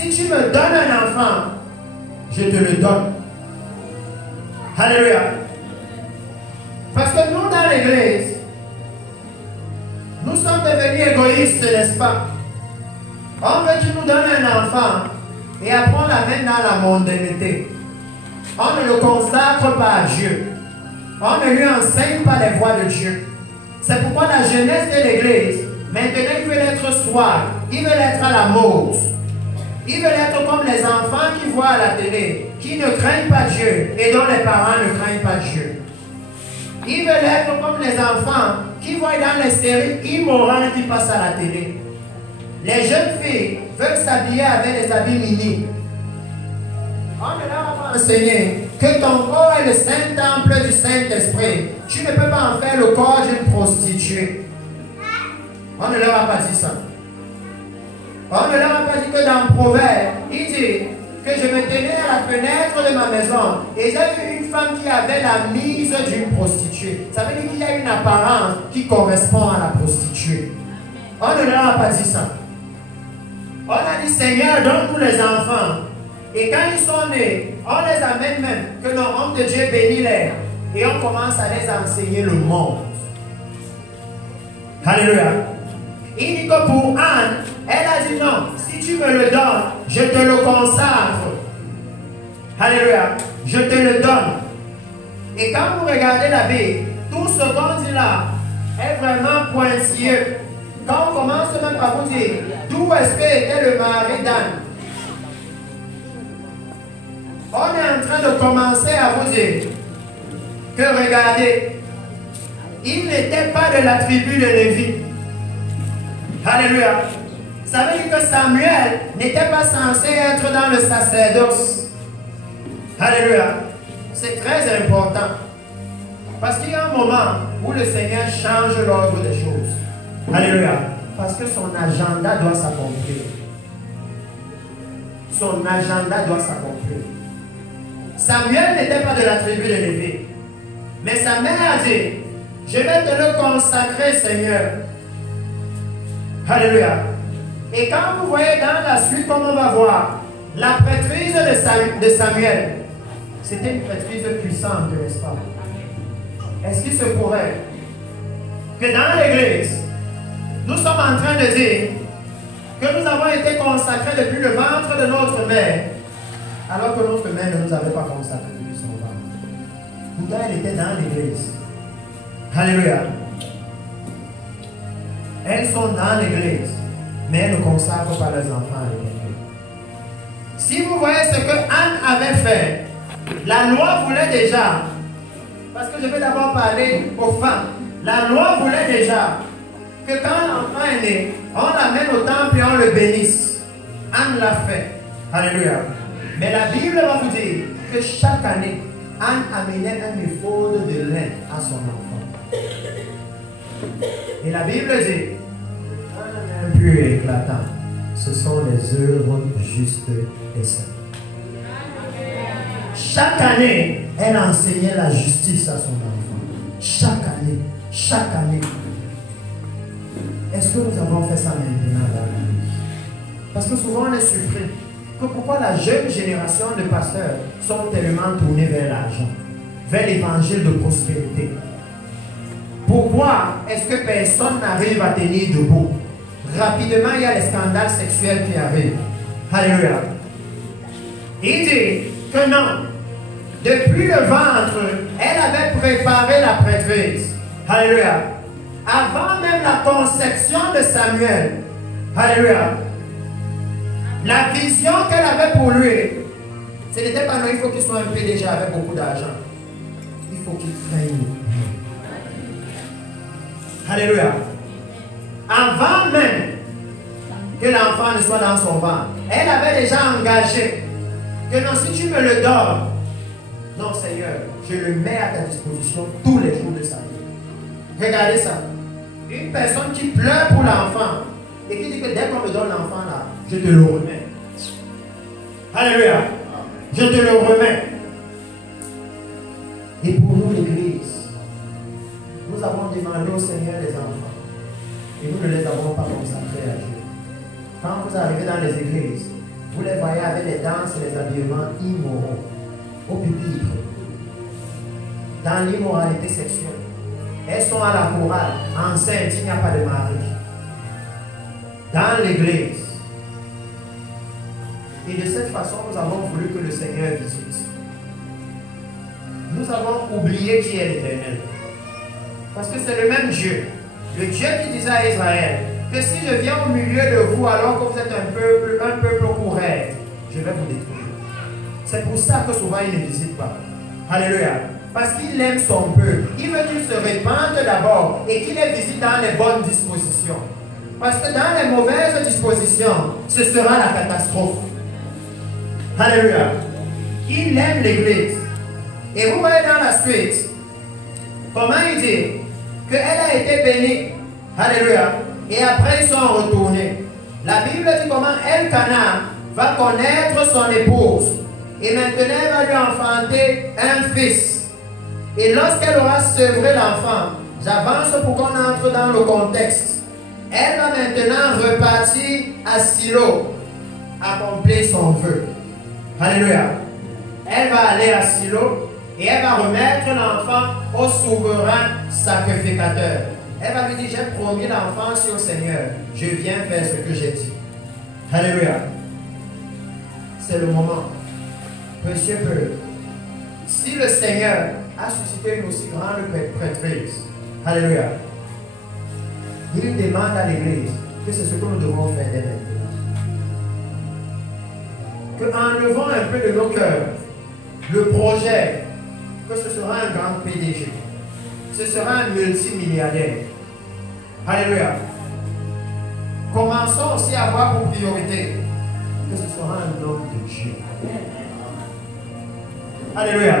si tu me donnes un enfant, je te le donne. Alléluia. Parce que nous, dans l'église, nous sommes devenus égoïstes, n'est-ce pas? On veut que tu nous donnes un enfant et après on l'amène dans la mondanité. On ne le consacre pas à Dieu. On ne lui enseigne pas les voies de Dieu. C'est pourquoi la jeunesse de l'église, maintenant, ils veulent être soi. Ils veulent être à la mode. Ils veulent être comme les enfants qui voient à la télé, qui ne craignent pas Dieu et dont les parents ne craignent pas Dieu. Ils veulent être comme les enfants qui voient dans les séries immorales qui passent à la télé. Les jeunes filles veulent s'habiller avec des habits mini. On ne leur a pas enseigné que ton corps est le saint temple du Saint-Esprit. Tu ne peux pas en faire le corps d'une prostituée. On ne leur a pas dit ça. On ne leur a pas dit que dans Proverbe, il dit que je me tenais à la fenêtre de ma maison et j'ai vu une femme qui avait la mise d'une prostituée. Ça veut dire qu'il y a une apparence qui correspond à la prostituée. On ne leur a pas dit ça. On a dit, Seigneur, donne-nous les enfants. Et quand ils sont nés, on les amène même, que le homme de Dieu bénit les. Et on commence à les enseigner le monde. Alléluia. Il dit que pour Anne, elle a dit non, si tu me le donnes, je te le consacre. Alléluia. Je te le donne. Et quand vous regardez la Bible, tout ce qu'on dit là est vraiment pointilleux. Quand on commence même par vous dire, d'où est-ce qu'était le mari d'Anne? On est en train de commencer à vous dire que regardez, il n'était pas de la tribu de Lévi. Alléluia. Ça veut dire que Samuel n'était pas censé être dans le sacerdoce. Alléluia. C'est très important. Parce qu'il y a un moment où le Seigneur change l'ordre des choses. Alléluia. Parce que son agenda doit s'accomplir. Son agenda doit s'accomplir. Samuel n'était pas de la tribu de Lévi. Mais sa mère a dit, je vais te le consacrer, Seigneur. Alléluia. Et quand vous voyez dans la suite, comme on va voir, la prêtrise de Samuel, c'était une prêtrise puissante, n'est-ce pas? Est-ce qu'il se pourrait que dans l'église, nous sommes en train de dire que nous avons été consacrés depuis le ventre de notre mère, alors que notre mère ne nous avait pas consacrés depuis son ventre? Pourtant, elle était dans l'église. Alléluia. Elles sont dans l'église, mais elles ne consacrent pas leurs enfants à l'église. Si vous voyez ce que Anne avait fait, la loi voulait déjà, parce que je vais d'abord parler aux femmes, la loi voulait déjà que quand l'enfant est né, on l'amène au temple et on le bénisse. Anne l'a fait. Alléluia. Mais la Bible va vous dire que chaque année, Anne amenait un éphod de lin à son enfant. Et la Bible dit, un plus éclatant, ce sont les œuvres justes et saintes. Chaque année, elle enseignait la justice à son enfant. Chaque année, chaque année. Est-ce que nous avons fait ça maintenant dans la vie? Parce que souvent on est surpris. Que pourquoi la jeune génération de pasteurs sont tellement tournés vers l'argent, vers l'évangile de prospérité? Pourquoi est-ce que personne n'arrive à tenir debout? Rapidement, il y a les scandales sexuels qui arrivent. Alléluia. Il dit que non. Depuis le ventre, elle avait préparé la prêtrise. Alléluia. Avant même la conception de Samuel. Alléluia. La vision qu'elle avait pour lui, ce n'était pas non, il faut qu'il soit un PDG avec beaucoup d'argent. Il faut qu'il craigne. Alléluia. Avant même que l'enfant ne soit dans son ventre, elle avait déjà engagé que non, si tu me le donnes, non Seigneur, je le mets à ta disposition tous les jours de sa vie. Regardez ça. Une personne qui pleure pour l'enfant et qui dit que dès qu'on me donne l'enfant là, je te le remets. Alléluia. Je te le remets. Et pour nous, l'Église, nous avons demandé au Seigneur des enfants. Et nous ne les avons pas consacrés à Dieu. Quand vous arrivez dans les églises, vous les voyez avec les danses et les habillements immoraux au pupitre, dans l'immoralité sexuelle. Elles sont à la chorale, enceintes, il n'y a pas de mari. Dans l'église. Et de cette façon, nous avons voulu que le Seigneur visite. Nous avons oublié qui est l'Éternel. Parce que c'est le même Dieu. Le Dieu qui disait à Israël que si je viens au milieu de vous alors que vous êtes un peuple correct, je vais vous détruire. C'est pour ça que souvent il ne visite pas. Alléluia. Parce qu'il aime son peuple. Il veut qu'il se répande d'abord et qu'il les visite dans les bonnes dispositions. Parce que dans les mauvaises dispositions, ce sera la catastrophe. Alléluia. Il aime l'église. Et vous voyez dans la suite, comment il dit qu'elle a été bénie. Alléluia. Et après ils sont retournés. La Bible dit comment Elkanah va connaître son épouse. Et maintenant elle va lui enfanter un fils. Et lorsqu'elle aura sevré l'enfant, j'avance pour qu'on entre dans le contexte. Elle va maintenant repartir à Silo, accomplir son vœu. Alléluia. Elle va aller à Silo et elle va remettre l'enfant au souverain sacrificateur. Elle va lui dire, j'ai promis l'enfant au Seigneur. Je viens faire ce que j'ai dit. Alléluia. C'est le moment. Monsieur peuple, si le Seigneur a suscité une aussi grande prêtrise, alléluia, il demande à l'église que c'est ce que nous devons faire dès maintenant. Qu'en levant un peu de nos cœurs le projet que ce sera un grand PDG, ce sera un multimilliardaire. Alléluia. Commençons aussi à avoir pour priorité que ce sera un homme de Dieu. Alléluia.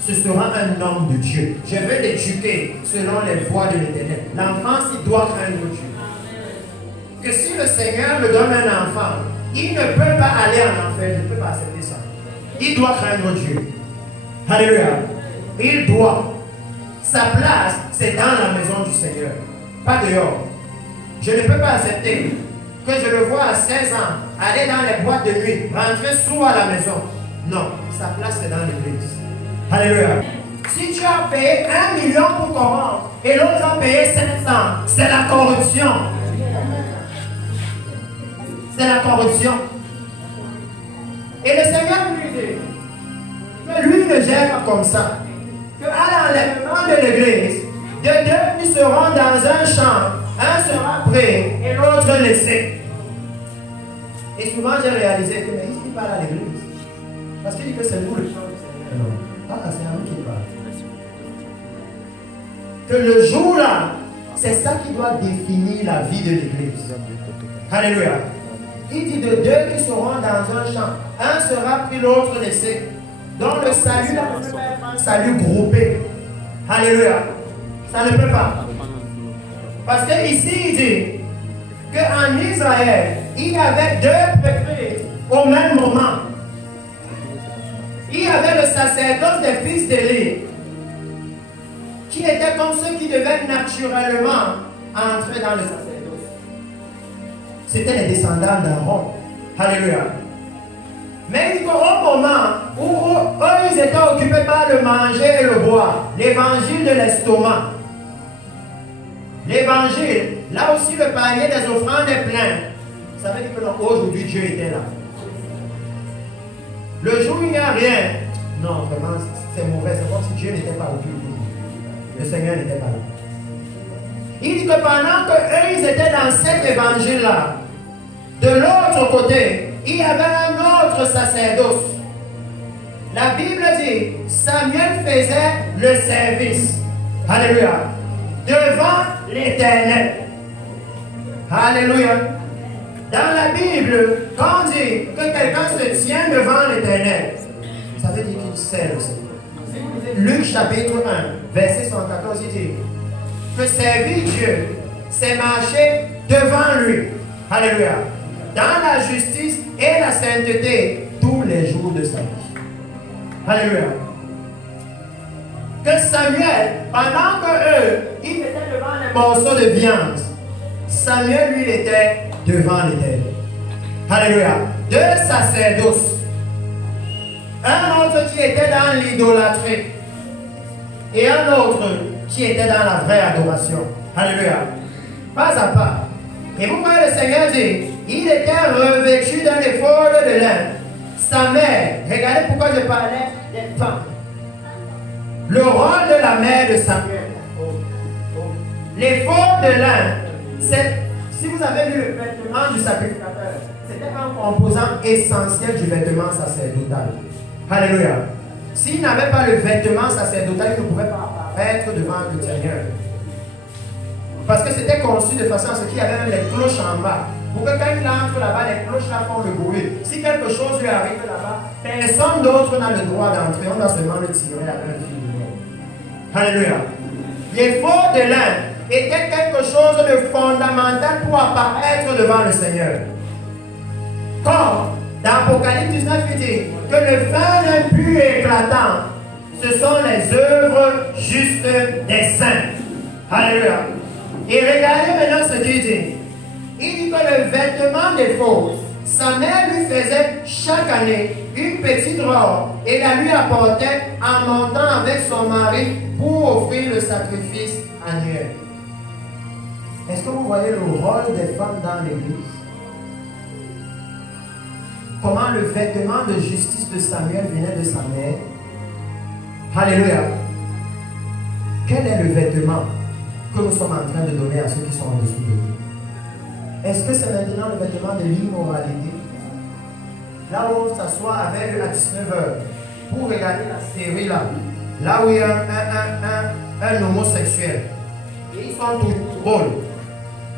Ce sera un homme de Dieu. Je vais l'éduquer selon les voies de l'Éternel. L'enfant, il doit craindre Dieu. Que si le Seigneur me donne un enfant, il ne peut pas aller en enfer. Je ne peux pas accepter ça. Il doit craindre Dieu. Alléluia. Il doit. Sa place, c'est dans la maison du Seigneur. Pas dehors. Je ne peux pas accepter que je le vois à 16 ans aller dans les boîtes de nuit, rentrer sourd à la maison. Non, sa place c'est dans l'église. Alléluia. Si tu as payé 1 million pour corrompre et l'autre a payé 700, c'est la corruption. C'est la corruption. Et le Seigneur lui dit que lui ne gère pas comme ça. Que à l'enlèvement de l'église, de deux qui seront dans un champ, un sera pris et l'autre laissé. Et souvent j'ai réalisé que mais il parle à l'église. Parce qu'il dit que c'est nous le champ du Seigneur. Ah, c'est à nous qui parle. Que le jour-là, c'est ça qui doit définir la vie de l'église. Alléluia. Il dit de deux qui seront dans un champ. Un sera pris, l'autre laissé. Donc le salut, là, ne peut pas être un salut groupé. Alléluia. Ça ne peut pas. Parce que ici, il dit qu'en Israël, il y avait deux préfets au même moment. Il y avait le sacerdoce des fils d'Élie, qui étaient comme ceux qui devaient naturellement entrer dans le sacerdoce. C'était les descendants d'Aaron. Alléluia. Mais il y a un moment où eux, ils étaient occupés par le manger et le boire. L'évangile de l'estomac. L'évangile, là aussi le panier des offrandes est plein. Ça veut dire que aujourd'hui Dieu était là. Le jour où il n'y a rien, non, vraiment, c'est mauvais. C'est comme si Dieu n'était pas occupé. Le Seigneur n'était pas là. Il dit que pendant qu'eux, ils étaient dans cet évangile-là, de l'autre côté, il y avait un autre sacerdoce. La Bible dit, Samuel faisait le service. Alléluia. Devant l'Éternel. Alléluia. Dans la Bible, quand on dit que quelqu'un se tient devant l'Éternel, ça veut dire qu'il sert aussi. Luc chapitre 1, verset 114, il dit que servir Dieu, c'est marcher devant lui. Alléluia. Dans la justice et la sainteté tous les jours de sa vie. Alléluia. Que Samuel, pendant que eux, ils étaient devant les morceaux de viande, Samuel, lui, il était devant l'Éternel. Alléluia. deux sacerdoces. Un autre qui était dans l'idolâtrie et un autre qui était dans la vraie adoration. Alléluia. Pas à pas. Et vous voyez le Seigneur dit, il était revêtu d'un éphod de lin. Sa mère, regardez pourquoi je parlais des femmes. Le rôle de la mère de Samuel. L'éphod de lin, c'est, si vous avez lu le vêtement du sacrificateur, c'était un composant essentiel du vêtement sacerdotal. Alléluia. S'il n'avait pas le vêtement sacerdotal, il ne pouvait pas apparaître devant le Seigneur. Parce que c'était conçu de façon à ce qu'il y avait même les cloches en bas. Pour que quand il entre là-bas, les cloches là font le bruit. Si quelque chose lui arrive là-bas, personne d'autre n'a le droit d'entrer. On doit seulement le tirer avec un fil de l'eau. Alléluia. L'éphod de lin était quelque chose de fondamental pour apparaître devant le Seigneur. Comme dans Apocalypse 19, il dit que le fin impur et éclatant, ce sont les œuvres justes des saints. Alléluia. Et regardez maintenant ce qu'il dit. Il dit que le vêtement des fausses, sa mère lui faisait chaque année une petite robe et la lui apportait en montant avec son mari pour offrir le sacrifice annuel. Est-ce que vous voyez le rôle des femmes dans l'église? Comment le vêtement de justice de Samuel venait de sa mère? Alléluia. Quel est le vêtement que nous sommes en train de donner à ceux qui sont en dessous de nous? Est-ce que c'est maintenant le vêtement de l'immoralité? Là où on s'assoit avec eux à 19h pour regarder la série là où il y a un homosexuel. Et ils sont tous drôles.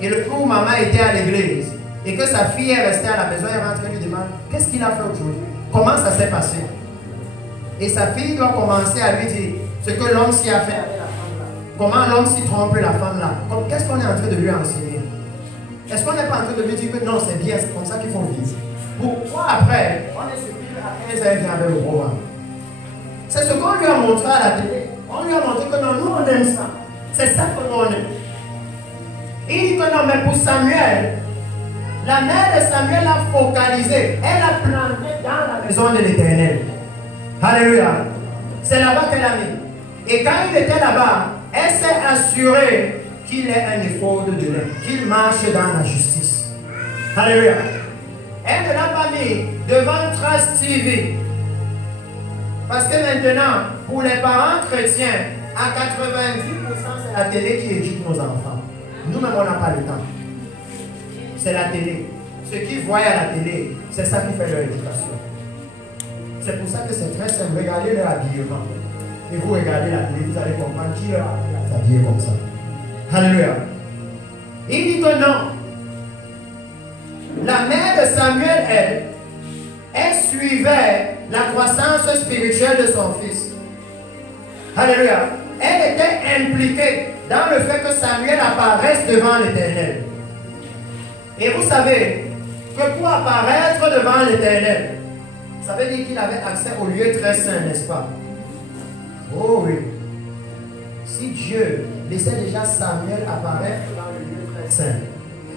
Et le coup où maman était à l'église et que sa fille est restée à la maison, elle rentre et lui demande qu'est-ce qu'il a fait aujourd'hui? Comment ça s'est passé? Et sa fille doit commencer à lui dire ce que l'homme s'y a fait avec la femme là. Comment l'homme s'y trompe la femme là. Qu'est-ce qu'on est en train de lui enseigner? Est-ce qu'on n'est pas en train de lui dire que non, c'est bien, c'est comme ça qu'il faut vivre? Pourquoi après, on est surpris à 15 ans avec le gros ventre? C'est ce qu'on lui a montré à la télé. On lui a montré que non, nous on aime ça. C'est ça que nous on aime. Il dit que non, mais pour Samuel, la mère de Samuel a focalisé. Elle a planté dans la maison de l'Éternel. Alléluia. C'est là-bas qu'elle a mis. Et quand il était là-bas, elle s'est assurée qu'il est un éphod de lin, qu'il marche dans la justice. Alléluia. Elle ne l'a pas mis devant Trace TV. Parce que maintenant, pour les parents chrétiens, à 90%, c'est la télé qui éduque nos enfants. Nous-mêmes, on n'a pas le temps. C'est la télé. Ce qu'ils voient à la télé, c'est ça qui fait leur éducation. C'est pour ça que c'est très simple. Regardez leur habillement. Et vous regardez la télé, vous allez comprendre qui leur a s'habiller comme ça. Alléluia. Il dit que non. La mère de Samuel, elle suivait la croissance spirituelle de son fils. Alléluia. Elle était impliquée dans le fait que Samuel apparaisse devant l'Éternel. Et vous savez que pour apparaître devant l'Éternel, ça veut dire qu'il avait accès au lieu très saint, n'est-ce pas? Oh oui. Si Dieu laissait déjà Samuel apparaître dans le lieu très saint,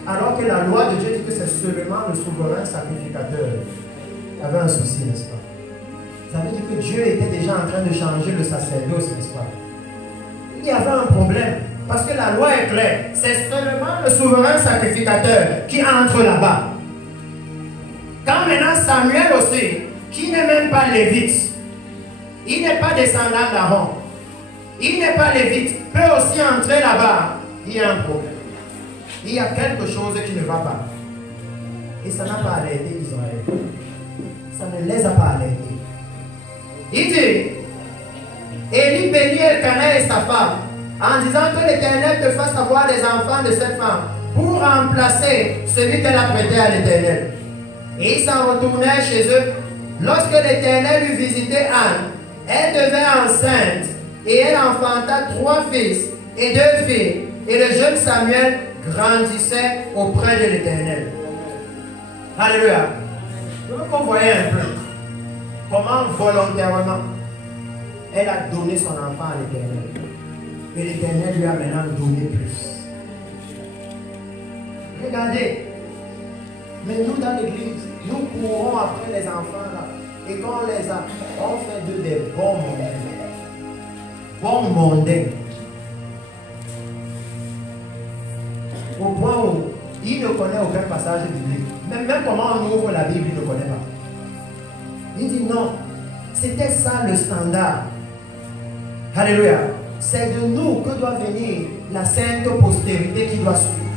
alors que la loi de Dieu dit que c'est seulement le souverain sacrificateur, il y avait un souci, n'est-ce pas? Ça veut dire que Dieu était déjà en train de changer le sacerdoce, n'est-ce pas? Il y avait un problème. Parce que la loi est claire. C'est seulement le souverain sacrificateur qui entre là-bas. Quand maintenant Samuel aussi, qui n'est même pas lévite, il n'est pas descendant d'Aaron, il n'est pas lévite, peut aussi entrer là-bas. Il y a un problème. Il y a quelque chose qui ne va pas. Et ça n'a pas alerté Israël. Ça ne les a pas alertés. Il dit, Élie bénit Elkanah et sa femme, en disant que l'Éternel te fasse avoir les enfants de cette femme, pour remplacer celui qu'elle a prêté à l'Éternel. Et ils s'en retournèrent chez eux. Lorsque l'Éternel eut visité Anne, elle devint enceinte, et elle enfanta 3 fils et 2 filles. Et le jeune Samuel grandissait auprès de l'Éternel. Alléluia. Je veux qu'on voie un peu comment volontairement elle a donné son enfant à l'Éternel. Et l'Éternel lui a maintenant donné plus. Regardez. Mais nous dans l'église, nous courons après les enfants là. Et quand on les a, on fait d'eux des bons mondains. Bons mondains. Au point où il ne connaît aucun passage biblique. Même comment on ouvre la Bible, il ne connaît pas. Il dit non. C'était ça le standard. Alléluia. C'est de nous que doit venir la sainte postérité qui doit suivre.